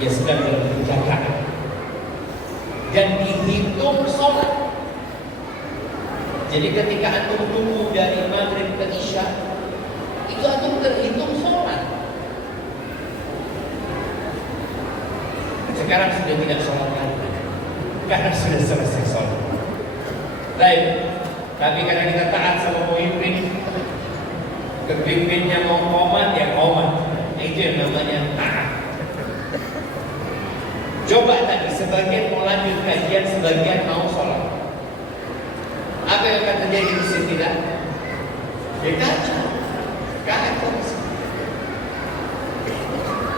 dia sedang dalam penjagaan dan dihitung sholat. Jadi ketika antum tunggu dari maghrib ke isya, itu antum terhitung sholat. Sekarang sudah tidak sholat lagi karena sudah selesai sholat. Baik, tapi karena kita taat sama pemimpin, kepimpinnya mau komat ya komat. Itu yang namanya taat. Coba tadi sebagian mau lanjut kajian, sebagian mau sholat. Apa yang akan terjadi di sini tidak? Ya kacau.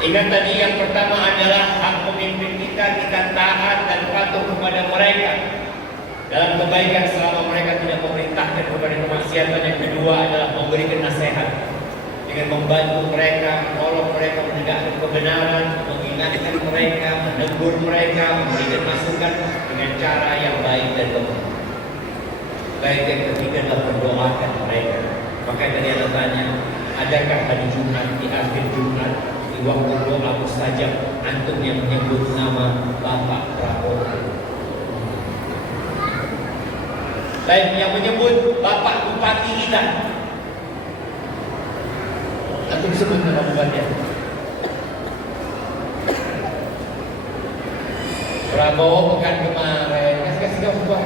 Ingat tadi yang pertama adalah hak pemimpin kita taat dan patuh kepada mereka dalam kebaikan selama mereka tidak memerintahkan kepada kemaksiatan. Yang kedua adalah memberikan nasihat dengan membantu mereka, menolong mereka menegakkan kebenaran, mengingatkan mereka, menegur mereka, memberikan masukan dengan cara yang baik dan lembut. Baik, yang ketiga adalah mendoakan mereka. Maka tadi ada tanya, adakah hari Jumat di akhir Jumat di waktu doa mustajab antum yang menyebut nama Bapak Prabowo? Baik, yang menyebut Bapak Bupati kita, antum sebut nama bupatinya. Prabowo pekan kemarin, kasih tahu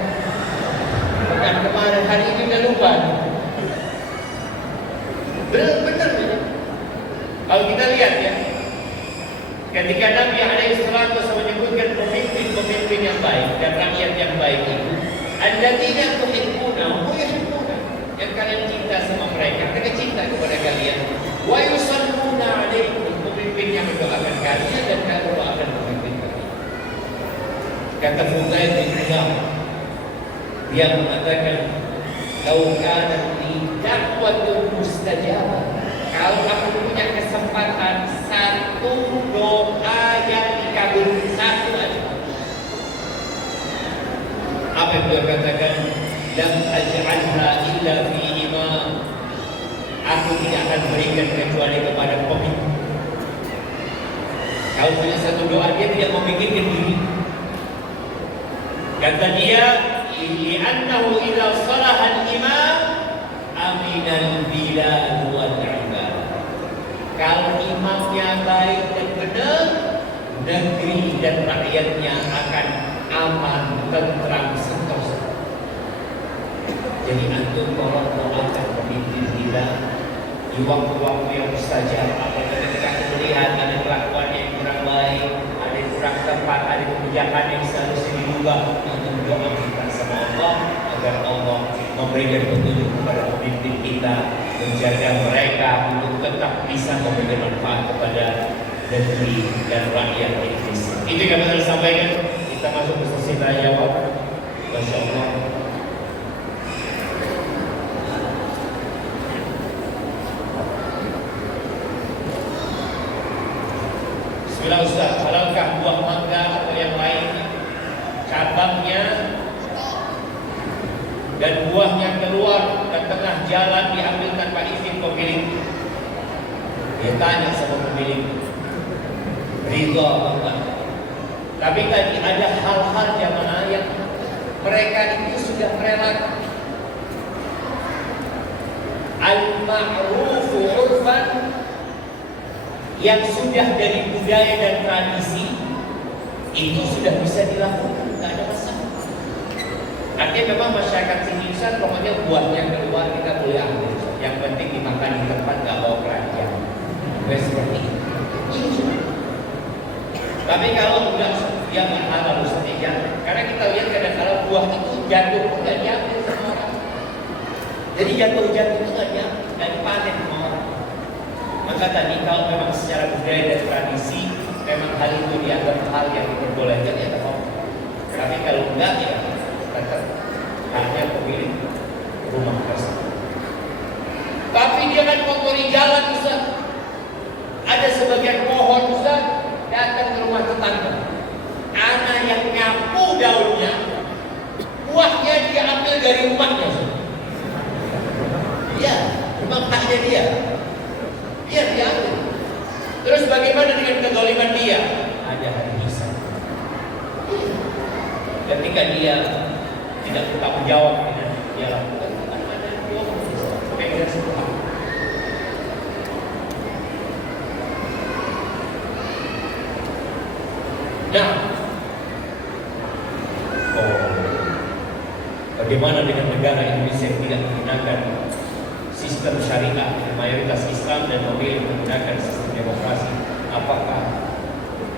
pekan kemarin, hari ini udah lupa. Benar-benar. Kalau kita lihat ya, ketika Nabi alaihissalatu menyebutkan pemimpin yang baik dan rakyat yang baik itu, alladzina tuhibbuna wa yuhibbuna, yang kalian cinta sama mereka cinta kepada kalian. Wa yusalluna alaikum, pemimpin yang mendoakan kalian dan kalian doakan pemimpin kalian. Kata Fudail bin Iyad, dia mengatakan, "Lau kana li da'watun mustajabah." Kalau aku punya kesempatan satu doa yang dikabul, satu aja. Apa yang dia katakan? Lam aj'alha illa fi imam. Aku tidak akan berikan kecuali kepada pemimpin. Kalau punya satu doa, dia tidak memikirkan diri. Kata dia, li'annahu idza salaha al-imam aminal bilad wal ibad. Kalau imamnya baik dan benar, negeri dan rakyatnya akan aman, tentram, sentosa. Jadi antum tolong doakan pemimpin kita di waktu-waktu yang mustajab. Apabila kita melihat ada kelakuan yang kurang baik, ada yang kurang tepat, ada kebijakan yang seharusnya diubah, untuk doa kita sama Allah agar Allah memberikan petunjuk kepada pemimpin kita, menjaga mereka untuk tetap bisa memberikan manfaat kepada negeri dan rakyat Indonesia. Itu yang kami sampaikan. Kita masuk ke sesi tanya jawab. Masya Allah. Bismillah Ustaz, halalkah buah mangga atau yang lain cabangnya dan buahnya keluar dan tengah jalan diambil tanpa izin pemilik? Dia tanya sama pemilik, ridho apa enggak? Tapi tadi ada hal-hal jamaah yang mereka itu sudah merelakan. Al-ma'rufu urfan, yang sudah dari budaya dan tradisi itu sudah bisa dilakukan, tidak ada masalah. Artinya memang masyarakat sini Ustaz, pokoknya buahnya keluar kita boleh ambil. Yang penting dimakan di tempat, nggak bawa keranjang. Seperti itu. Tapi kalau enggak, dia nggak halal Ustaz ya. Karena kita lihat kadang-kadang buah itu jatuh pun nggak diambil sama orang. Jadi jatuh-jatuh itu nggak diambil, nggak dipanen sama orang. Maka tadi kalau memang secara budaya dan tradisi memang hal itu dianggap hal yang diperbolehkan ya tetap. Tapi kalau enggak ya tetap hanya pemilik rumah tersebut. Tapi dia kan kotori jalan Ustaz. Ada sebagian pohon Ustaz datang ke rumah tetangga. Anak yang nyapu daunnya, buahnya dia ambil dari rumahnya. Iya, memang haknya dia. Dia diambil. Terus bagaimana dengan kezaliman dia? ada hari hisab. Ketika dia tidak bertanggung jawab dengan dia lakukan, akan ada dua sampai dia sembuh. Nah, bagaimana dengan negara Indonesia yang tidak menggunakan sistem syariah, mayoritas Islam dan memilih menggunakan sistem demokrasi? Apakah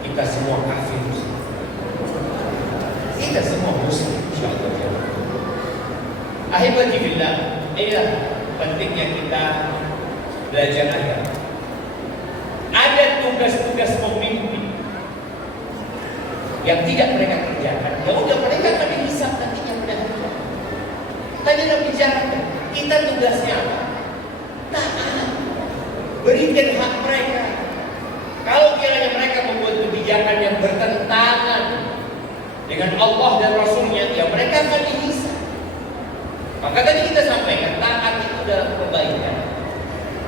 kita semua kafir? Kita semua muslim, insyaallah. Ahibati billah, inilah pentingnya kita belajar agama. Ada tugas-tugas pemimpin yang tidak mereka kerjakan. Ya udah, mereka akan dihisab nantinya pada hari kiamat. Tadi kita bicarakan, kita tugasnya apa? Taat, berikan hak mereka. Kalau kiranya mereka membuat kebijakan yang bertentangan dengan Allah dan Rasulnya, ya mereka akan dihisab. Maka tadi kita sampaikan, taat itu dalam kebaikan,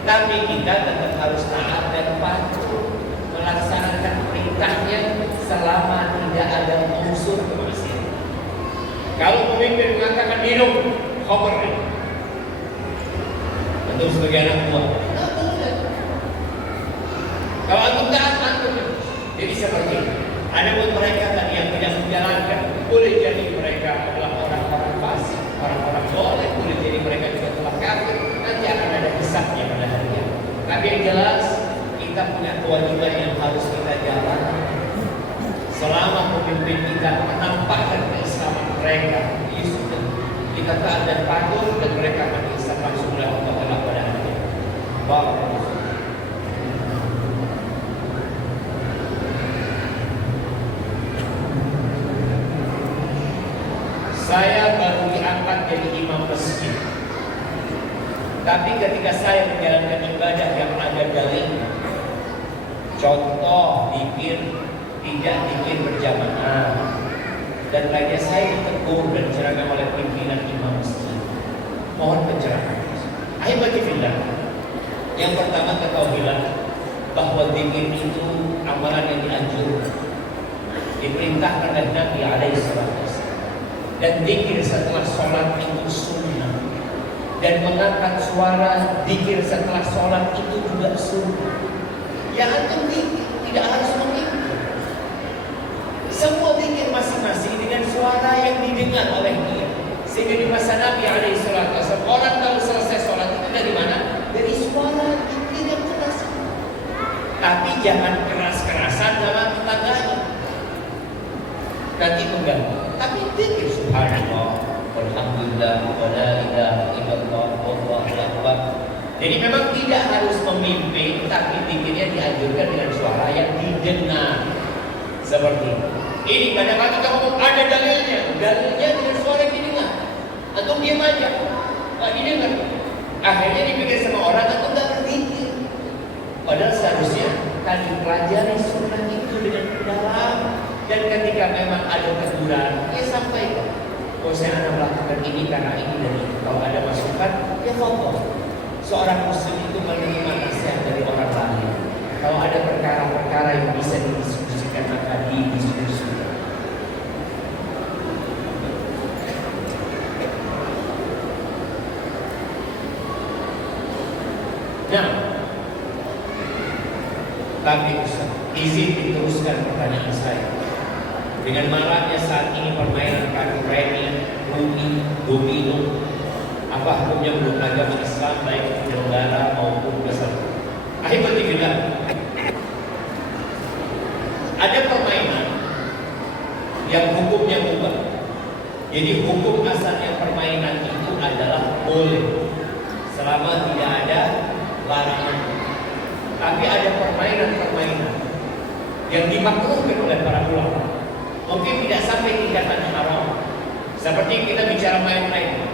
tapi kita tetap harus taat dan patuh melaksanakan perintahnya selama tidak ada unsur kemaksiatan. Kalau pemimpin mengatakan minum khamr, tentu sebagai anak buah, tidak boleh. Kalau antum taat, antum jadi seperti itu. Ada buat mereka tadi yang tidak menjalankan, boleh jadi mereka adalah orang-orang fasik, orang-orang boleh jadi mereka juga telah kafir. Nanti akan ada hisabnya pada hari kiamat. Tapi yang jelas, kita punya kewajiban yang harus kita jalankan. Selama pemimpin kita menampakkan keislaman mereka, ya sudah, kita taat dan patuh, dan mereka akan dihisab langsung oleh Allah Taala pada hari kiamat. Barakallahu. Saya baru diangkat jadi imam masjid. Tapi ketika saya menjalankan ibadah yang ada dalilnya, contoh zikir, tidak zikir berjamaah, dan lainnya, saya ditegur dan dicerahkan oleh pimpinan imam masjid. Mohon pencerahan. Ahibati fillah, yang pertama ketahuilah bahwa zikir itu amalan yang dianjurkan, diperintahkan oleh Nabi alaihi salatu. Dan zikir setelah sholat itu sunnah. Dan mengangkat suara zikir setelah sholat itu juga sunnah. Ya antum zikir tidak harus mengikut. Semua zikir masing-masing dengan suara yang didengar oleh dia. Sehingga di masa Nabi alaihissalam, orang kalau selesai sholat itu dari mana? Dari suara zikir yang keras. Tapi jangan keras-kerasan sama tetangganya, nanti mengganggu. Tapi zikir subhanallah, walhamdulillah, wa la ilaha illallah, wallahu akbar. Jadi memang tidak harus memimpin, tapi zikirnya dianjurkan dengan suara yang didengar. Seperti ini, kadang-kadang kita ngomong ada dalilnya, dalilnya dengan suara yang didengar. Atau diam aja, nggak didengar. Akhirnya dipikir sama orang atau nggak berzikir. Padahal seharusnya kalian pelajari sunnah itu dengan dalam. Dan ketika memang ada teguran, ya sampaikan. Oh, saya akan melakukan ini karena ini dan itu. Kalau ada masukan, ya fokus. Seorang muslim itu menerima nasihat dari orang lain. Kalau ada perkara-perkara yang bisa didiskusikan, maka didiskusikan. Nah, tapi izin diteruskan pertanyaan saya. Dengan maraknya saat ini permainan kartu remi, rumi, domino, apa hukumnya menurut agama Islam baik penyelenggara maupun peserta? Ahibati billah, ada permainan yang hukumnya mubah. Jadi hukum asalnya permainan itu adalah boleh selama tidak ada larangan. Tapi ada permainan-permainan yang dimakruhkan oleh para ulama. Mungkin tidak sampai tingkatan haram. Seperti kita bicara main-main,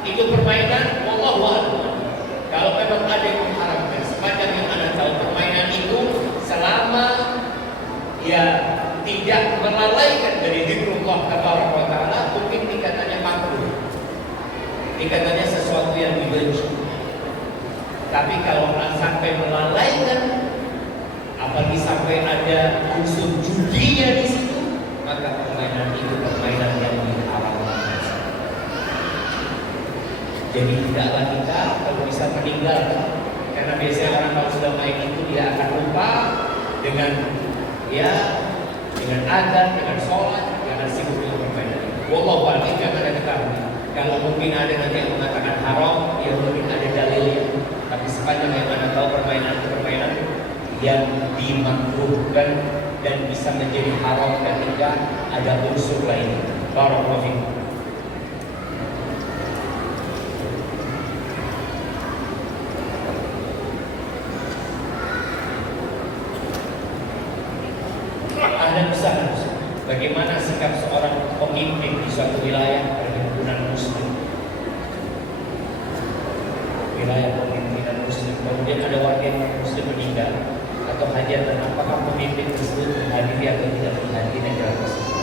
itu permainan wallahu a'lam. Kalau memang ada yang mengharamkan, sepanjang yang Anda tahu permainan itu selama ya tidak melalaikan dari zikrullah tabaraka wa taala, mungkin tingkatannya makruh. Tingkatannya sesuatu yang dibenci. Tapi kalau sampai melalaikan apalagi sampai ada unsur judinya di situ, maka permainan itu permainan yang diharamkan. Jadi tidaklah kita kalau bisa meninggal, karena biasanya orang kalau sudah main itu dia akan lupa dengan dengan adzan, dengan sholat, dengan sibuk dengan permainan. Wallahu a'lam, jangan ada ketahui. Kalau mungkin ada nanti yang mengatakan haram, ya mungkin ada dalilnya. Tapi sepanjang yang Anda tahu permainan yang dimakruhkan dan bisa menjadi haram ketika ada unsur lain. Barakallahu fiikum. Ahlan usaha. Bagaimana sikap seorang pemimpin di suatu wilayah perhimpunan muslim? Wilayah pemimpinan muslim, kemudian ada warga muslim meninggal atau hajatan, apakah pemimpin tersebut menghadiri atau tidak menghadiri negara tersebut?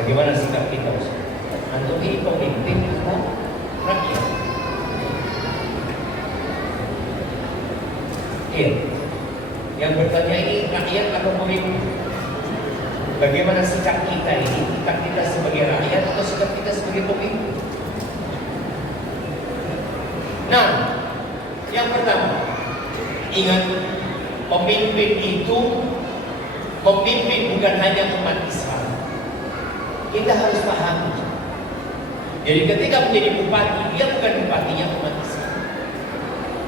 Bagaimana sikap kita? Antum ini pemimpin atau rakyat? Iya. Yang bertanya ini rakyat atau pemimpin? Bagaimana sikap kita ini? Sikap kita sebagai rakyat atau sikap kita sebagai pemimpin? Nah, yang pertama, ingat, pemimpin itu pemimpin bukan hanya umat Islam. Kita harus paham. Jadi ketika menjadi bupati, dia bukan bupatinya umat Islam.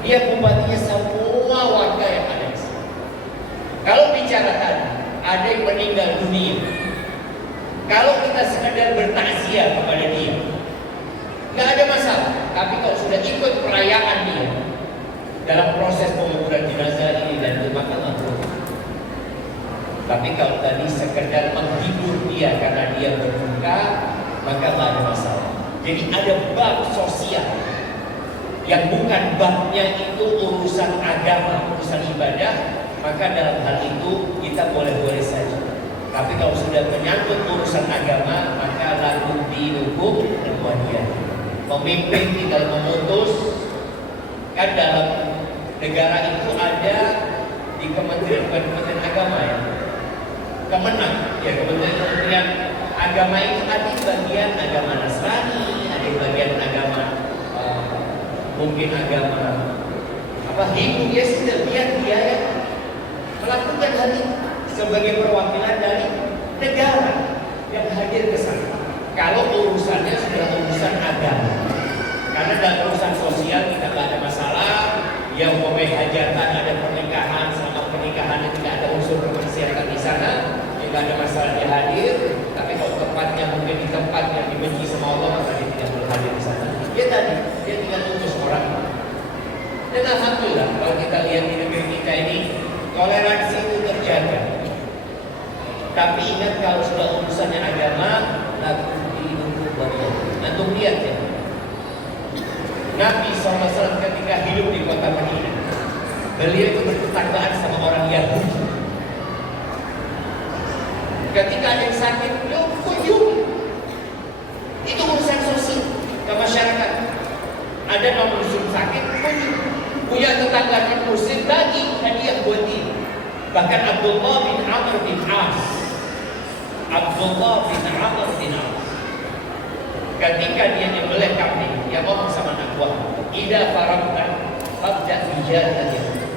Dia bupatinya semua warga yang ada di sini. Kalau bicara tadi, ada yang meninggal dunia, kalau kita sekadar bertakziah kepada dia, nggak ada masalah. Tapi kalau sudah ikut perayaan dia dalam proses penguburan jenazah ini dan itu, maka makruh. Tapi kalau tadi sekedar menghibur dia karena dia berduka, maka nggak ada masalah. Jadi ada bab sosial yang bukan babnya itu urusan agama, urusan ibadah, maka dalam hal itu kita boleh-boleh saja. Tapi kalau sudah menyangkut urusan agama, maka lakum dinukum waliyadin. Pemimpin tinggal memutus. Kan dalam negara itu ada di Kementerian Agama ya, Kemenang ya, Kementerian Agama itu ada bagian agama Nasrani, ada bagian agama mungkin agama Hindu. Ya sudah, biar dia ya melakukan hal ini sebagai perwakilan dari negara yang hadir ke sana. Kalau urusannya sudah urusan agama, karena dalam urusan sosial kita tidak ada masalah. Yang mau hajatan, ada pernikahan, selama pernikahan itu tidak ada unsur kemaksiatan di sana, tidak ada masalah dia hadir. Tapi kalau tempatnya mungkin di tempat yang dibenci sama Allah, maka dia tidak boleh hadir di sana. Dia tinggal utus orang. Dan alhamdulillah kalau kita lihat di negeri kita ini, toleransi itu terjaga. Tapi ingat, kalau sudah urusannya agama, laku dihidup banyak. Antum lihat ya, Nabi SAW ketika hidup di kota Madinah, beliau itu bertetanggaan sama orang Yahudi. Ketika ada yang sakit, beliau kunjungi. Itu urusan sosial ke masyarakat. Ada non muslim sakit, kunjungi. Punya tetangganya muslim, bagi hadiah buat dia. Bahkan Abdullah bin Amr bin As, ketika dia nyembelih kambing, dia ngomong sama anak buah, "Idza faragta fabda bijadatihi."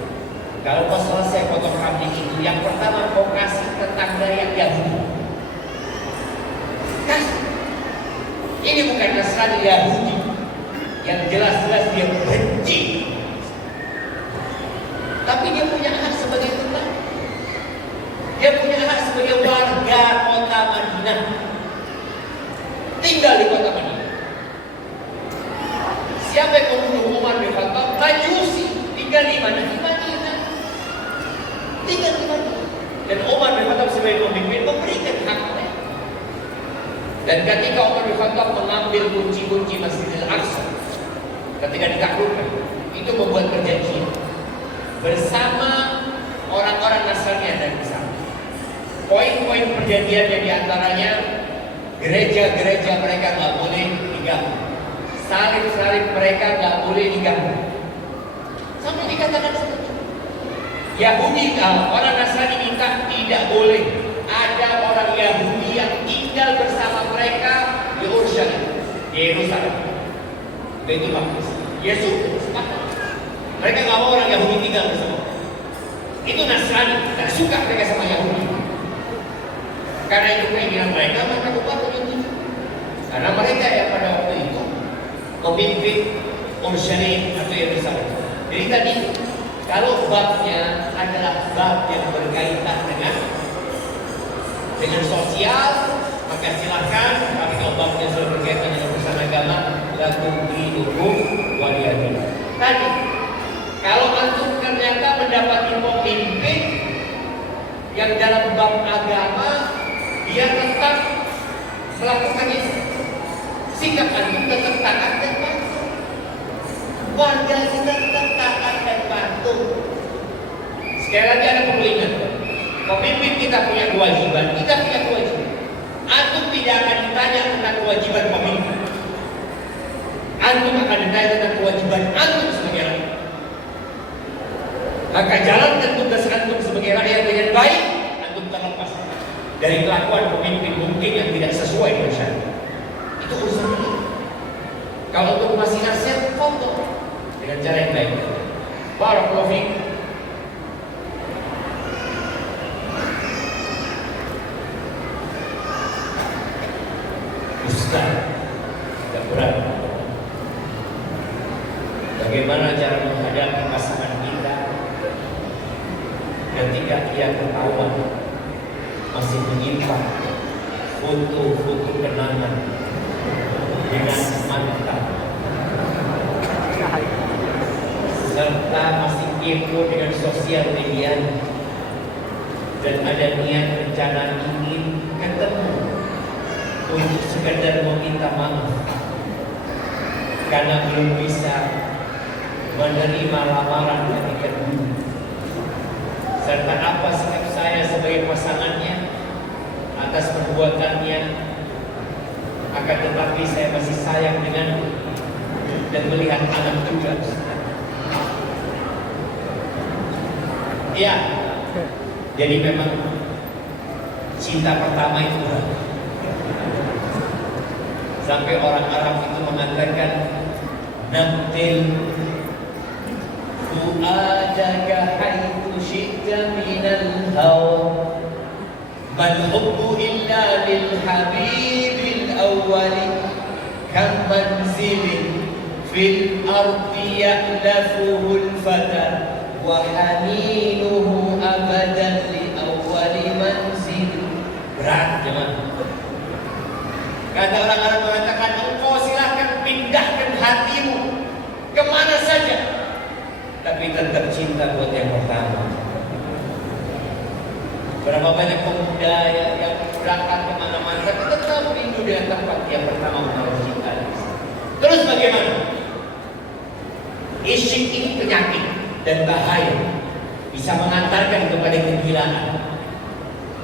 Kalau kau selesai potong kambing itu, yang pertama kau kasih tetangga yang Yahudi. Kasih. Ini bukan Nasrani, Yahudi yang jelas-jelas dia benci. Tapi dia punya hak sebagai tetangga. Dia punya hak sebagai warga kota Madinah, tinggal di kota Madinah. Siapa yang membunuh Umar bin Khattab? Majusi. Tinggal di mana? Di Madinah. Tinggal di Madinah. Dan Umar bin Khattab sebagai pemimpin memberikan haknya. Dan ketika Umar bin Khattab mengambil kunci-kunci Masjidil Aqsa, ketika ditaklukkan, itu membuat perjanjian bersama orang-orang Nasrani yang ada di sana. Poin-poin perjanjiannya diantaranya, gereja-gereja mereka nggak boleh diganggu, salib-salib mereka nggak boleh diganggu, sampai dikatakan seperti itu. Yahudi, orang Nasrani minta tidak boleh ada orang Yahudi yang tinggal bersama mereka di Urshalem, di Yerusalem, Baitul Maqdis. Yesus sepakat. Mereka nggak mau orang Yahudi tinggal bersama. Itu Nasrani, nggak suka mereka sama Yahudi. Karena itu keinginan mereka, maka ubah begitu. Karena mereka yang pada waktu itu memimpin Urshalem atau Yerusalem. Jadi tadi kalau babnya adalah bab yang berkaitan dengan sosial, maka silakan. Tapi kalau babnya sudah berkaitan dengan urusan agama, lakum dinukum waliyadin. Tadi, kalau antum ternyata mendapati pemimpin yang dalam bab agama dia tetap melakukan itu, sikap antum tetap taat dan patuh. Warga kita tetap taat dan patuh. Sekali lagi ada perlu ingat, pemimpin kita punya kewajiban, kita punya kewajiban. Antum tidak akan ditanya tentang kewajiban pemimpin. Antum akan ditanya tentang kewajiban antum sebagai rakyat. Maka jalankan tugas antum sebagai rakyat dengan baik, antum terlepas dari kelakuan pemimpin mungkin yang tidak sesuai dengan syariat. Itu urusan ini. Kalau untuk masih nasihat, foto dengan cara yang baik. Barakallahu fiik. Ustaz, tidak berat. Bagaimana cara menghadapi pasangan kita ketika ia ketahuan masih menyimpan foto-foto kenangan dengan mantan, serta masih kepo dengan sosial media, dan ada niat rencana ingin ketemu untuk sekedar meminta maaf karena belum bisa menerima lamaran ketika dulu, serta apa sikap saya sebagai pasangannya atas perbuatannya, akan tetapi saya masih sayang dengannya dan melihat anak juga. Ya, jadi memang cinta pertama itu berat. Sampai orang Arab itu mengatakan nabtil fu'adaka haitsu syi'ta minal hawa mal hubbu illa lil habibil awwali kam manzilin fil ardi ya'lafuhu al fata wa haninuhu abadan li awwali manzil. Berat teman. Kata orang Arab mengatakan, engkau silahkan pindahkan hatimu kemana saja, tapi tetap cinta buat yang pertama. Berapa banyak pemuda yang berangkat kemana-mana tapi tetap rindu dengan tempat yang pertama menaruh cinta. Terus bagaimana? Isyik ini penyakit dan bahaya, bisa mengantarkan kepada kegilaan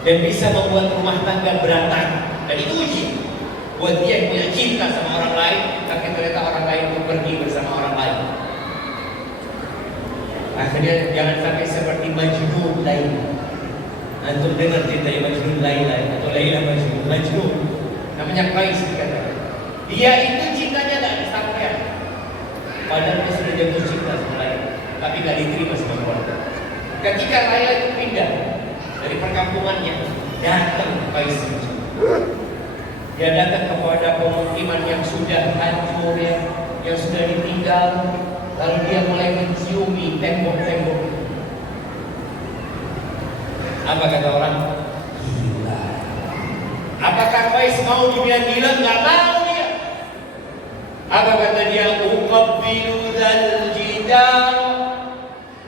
dan bisa membuat rumah tangga berantakan. Dan itu uji buat dia yang punya cinta sama orang lain, tapi ternyata orang lain itu pergi bersama orang lain. Akhirnya jangan sampai seperti Majnun Laila. Antum dengar cerita Majnun Laila atau Laila Majnun. Majnun namanya Qais dikatakan. Dia itu cintanya tidak disampaikan, padahal dia sudah jatuh cinta sama Laila, tapi tidak diterima sama keluarga. Ketika Laila itu pindah dari perkampungannya, datang Qais. Dia datang kepada pemukiman yang sudah hancur, yang sudah ditinggal. Lalu dia mulai menciumi tembok-tembok. Apa kata orang? Gila. Apakah Qais mau dibilang gila? Enggak mau dia. Apa kata dia? Uqabbilu dzal jidar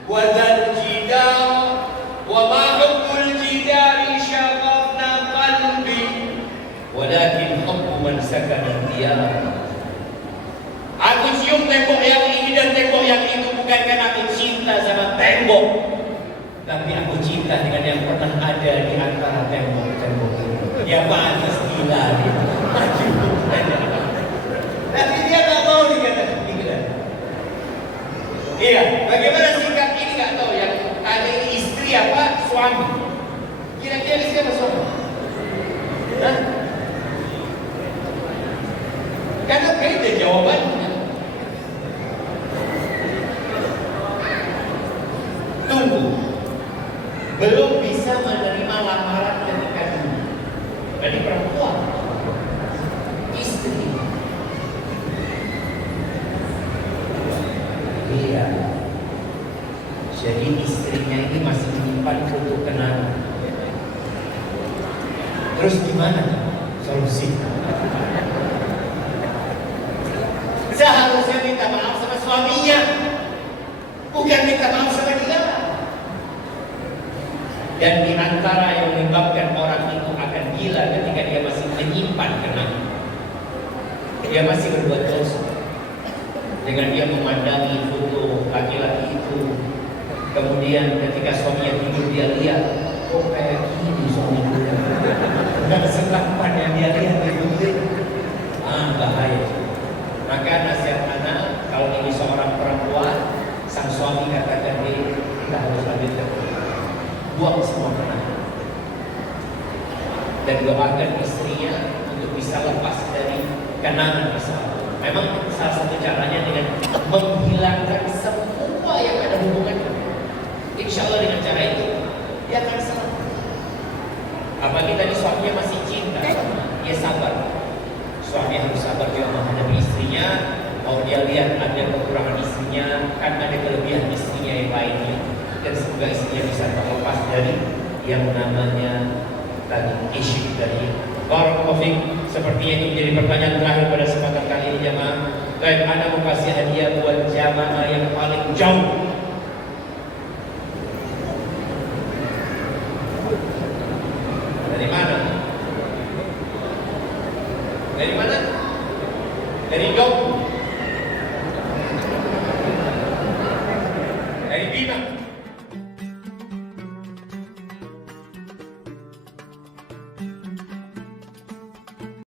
wa dzal jidar wa ma hubbul jidari syaghafna qalbi walakin hubbu man sakana diyar. Aku cium tembok yang ini dan tembok yang itu bukan karena aku cinta sama tembok, tapi aku cinta dengan yang pernah ada di antara tembok-tembok itu. Dia pantas gila dia. Tapi dia tak mau dikatakan gila. Iya, bagaimana sikap ini nggak tahu yang ada ini suami. Kira-kira siapa suami? Hah? Karena beda jawabannya. Tunggu, belum bisa menerima lamaran ketika dulu. Dari perempuan, istri. Iya. Jadi istrinya ini masih menyimpan foto kenangan. Terus gimana solusi? Seharusnya minta maaf sama suaminya, bukan minta maaf sama dia. Dan di antara yang menyebabkan orang itu akan gila ketika dia masih menyimpan kenangan, dia masih berbuat dosa dengan dia memandangi foto laki-laki itu. Kemudian ketika suaminya tidur dia lihat, kok kayak gini suamiku. Bukan selapan yang dia lihat itu. Bahaya. Maka nasihat anak, kalau ini seorang perempuan, sang suami katakan dia, kita harus ambil buang semua kenangan dan doakan istrinya untuk bisa lepas dari kenangan masa lalu. Memang salah satu caranya dengan menghilangkan semua yang ada hubungannya. Insya Allah dengan cara itu dia akan selamat. Apalagi tadi suaminya masih cinta, dia sabar. Suami harus sabar juga menghadapi istrinya. Mau dia lihat ada kekurangan istrinya, kan ada kelebihan istrinya yang lainnya. Dan semoga istrinya bisa terlepas dari yang namanya tadi isyik dari barakallahu fiik. Sepertinya itu menjadi pertanyaan terakhir pada kesempatan kali ini jamaah. Baik, Anda mau kasih hadiah buat jamaah yang paling jauh. Dari mana? Dari mana? Dari Jom. Dari Bima.